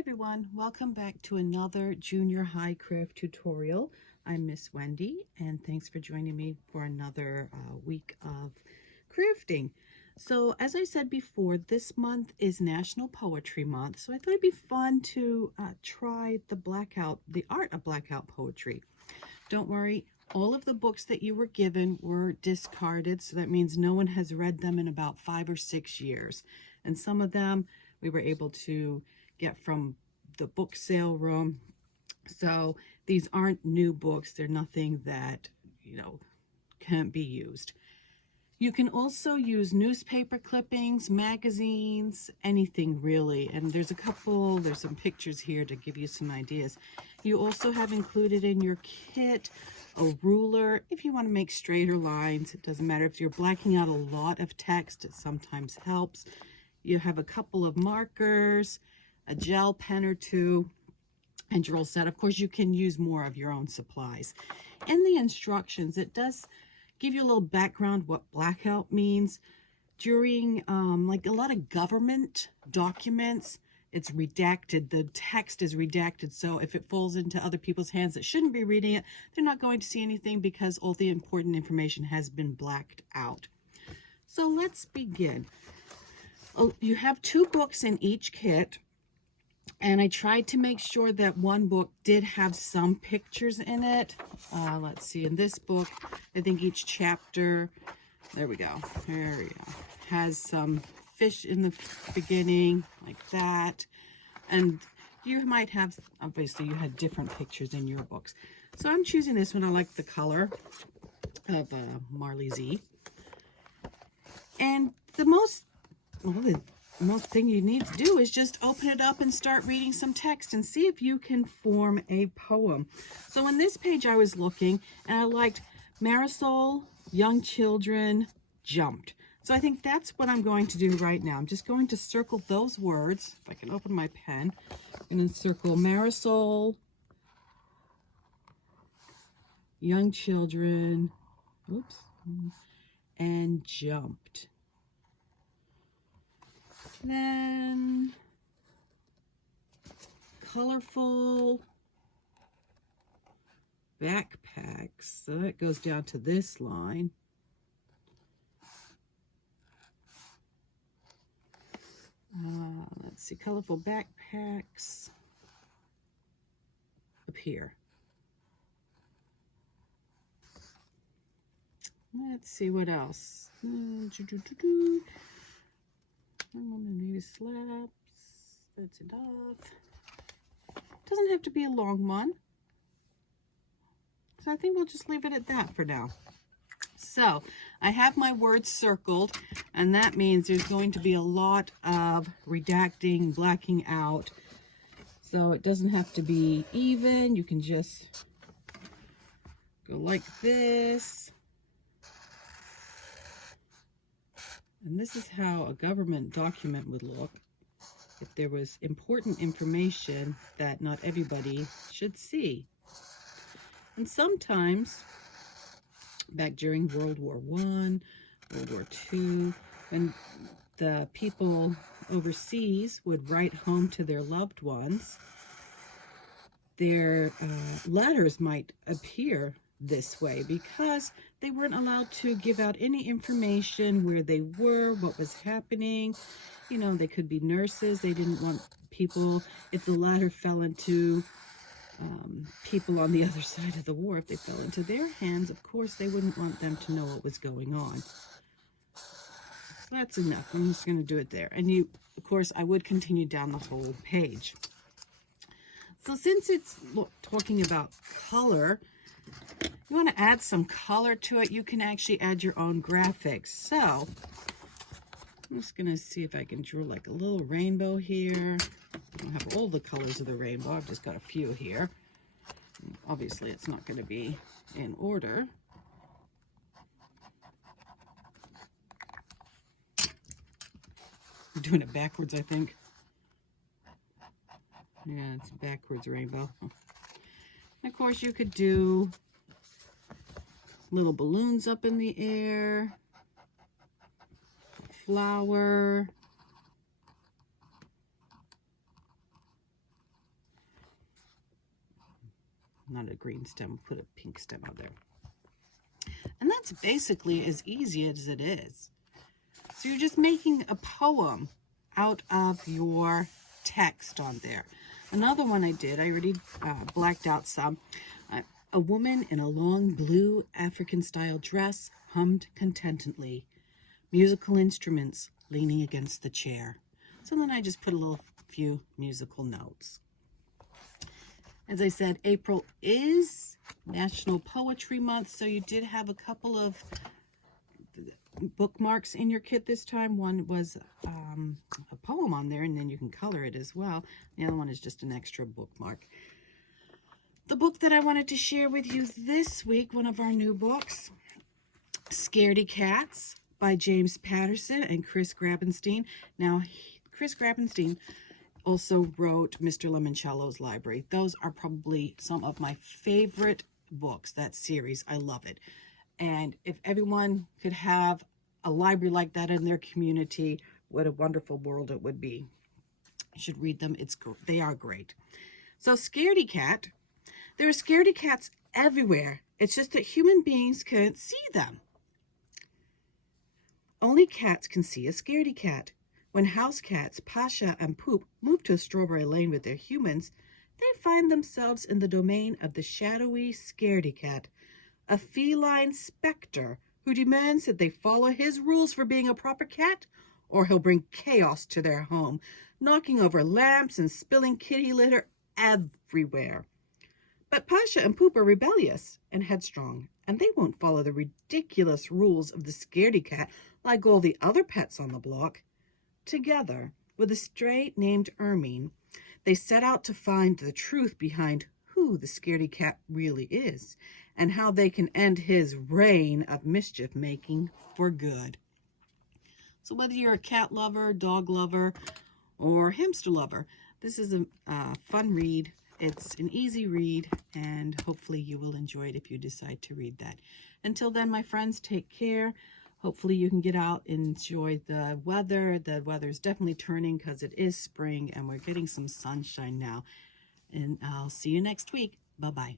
everyone, welcome back to another junior high craft tutorial. I'm Miss Wendy and thanks for joining me for another week of crafting. So as I said before, this month is National Poetry Month, so I thought it'd be fun to try the art of blackout poetry. Don't worry, all of the books that you were given were discarded, so that means no one has read them in about 5 or 6 years. And some of them we were able to get from the book sale room. So these aren't new books. They're nothing that, can't be used. You can also use newspaper clippings, magazines, anything really. And there's some pictures here to give you some ideas. You also have included in your kit a ruler if you want to make straighter lines. It doesn't matter if you're blacking out a lot of text, it sometimes helps. You have a couple of markers, a gel pen or two, and you're all set. Of course, you can use more of your own supplies. In the instructions, it does give you a little background what blackout means. During like a lot of government documents, it's redacted. The text is redacted, so if it falls into other people's hands that shouldn't be reading it, they're not going to see anything because all the important information has been blacked out. So let's begin. You have 2 books in each kit, and I tried to make sure that one book did have some pictures in it. Let's see, in this book, I think each chapter, there we go, has some fish in the beginning, like that. And you might have, obviously you had different pictures in your books. So I'm choosing this one. I like the color of Marley Z. And the most thing you need to do is just open it up and start reading some text and see if you can form a poem. So in this page I was looking and I liked Marisol, young children, jumped. So I think that's what I'm going to do right now. I'm just going to circle those words. If I can open my pen, I'm going to circle Marisol, young children, oops, and jumped. Then colorful backpacks. So that goes down to this line. Let's see, colorful backpacks up here. Let's see what else. Maybe slaps. That's enough. Doesn't have to be a long one. So I think we'll just leave it at that for now. So I have my words circled, and that means there's going to be a lot of redacting, blacking out. So it doesn't have to be even. You can just go like this. And this is how a government document would look if there was important information that not everybody should see. And sometimes, back during World War I, World War II, when the people overseas would write home to their loved ones, their letters might appear this way because they weren't allowed to give out any information where they were, what was happening. They could be nurses. They didn't want people, if the letter fell into people on the other side of the war, if they fell into their hands, of course they wouldn't want them to know what was going on. So that's enough. I'm just going to do it there. And of course, I would continue down the whole page. So since it's talking about color, you want to add some color to it, you can actually add your own graphics. So I'm just going to see if I can draw like a little rainbow here. I don't have all the colors of the rainbow. I've just got a few here. Obviously, it's not going to be in order. I'm doing it backwards, I think. Yeah, it's a backwards rainbow. And of course, you could do little balloons up in the air, flower, not a green stem, put a pink stem out there. And that's basically as easy as it is. So you're just making a poem out of your text on there. Another one I did, I already blacked out some. A woman in a long blue African-style dress hummed contentedly, musical instruments leaning against the chair. So then I just put a few musical notes. As I said, April is National Poetry Month, so you did have a couple of bookmarks in your kit this time. One was a poem on there, and then you can color it as well. The other one is just an extra bookmark. The book that I wanted to share with you this week, one of our new books, Scaredy Cats by James Patterson and Chris Grabenstein. Now, Chris Grabenstein also wrote Mr. Limoncello's Library. Those are probably some of my favorite books, that series. I love it. And if everyone could have a library like that in their community, what a wonderful world it would be. You should read them. They are great. So Scaredy Cat, there are scaredy cats everywhere. It's just that human beings can't see them. Only cats can see a scaredy cat. When house cats, Pasha and Poop, move to Strawberry Lane with their humans, they find themselves in the domain of the shadowy scaredy cat, a feline specter who demands that they follow his rules for being a proper cat, or he'll bring chaos to their home, knocking over lamps and spilling kitty litter everywhere. But Pasha and Poop are rebellious and headstrong, and they won't follow the ridiculous rules of the scaredy cat like all the other pets on the block. Together, with a stray named Ermine, they set out to find the truth behind who the scaredy cat really is and how they can end his reign of mischief-making for good. So whether you're a cat lover, dog lover, or hamster lover, this is a fun read. It's an easy read, and hopefully you will enjoy it if you decide to read that. Until then, my friends, take care. Hopefully you can get out and enjoy the weather. The weather's definitely turning because it is spring and we're getting some sunshine now. And I'll see you next week. Bye-bye.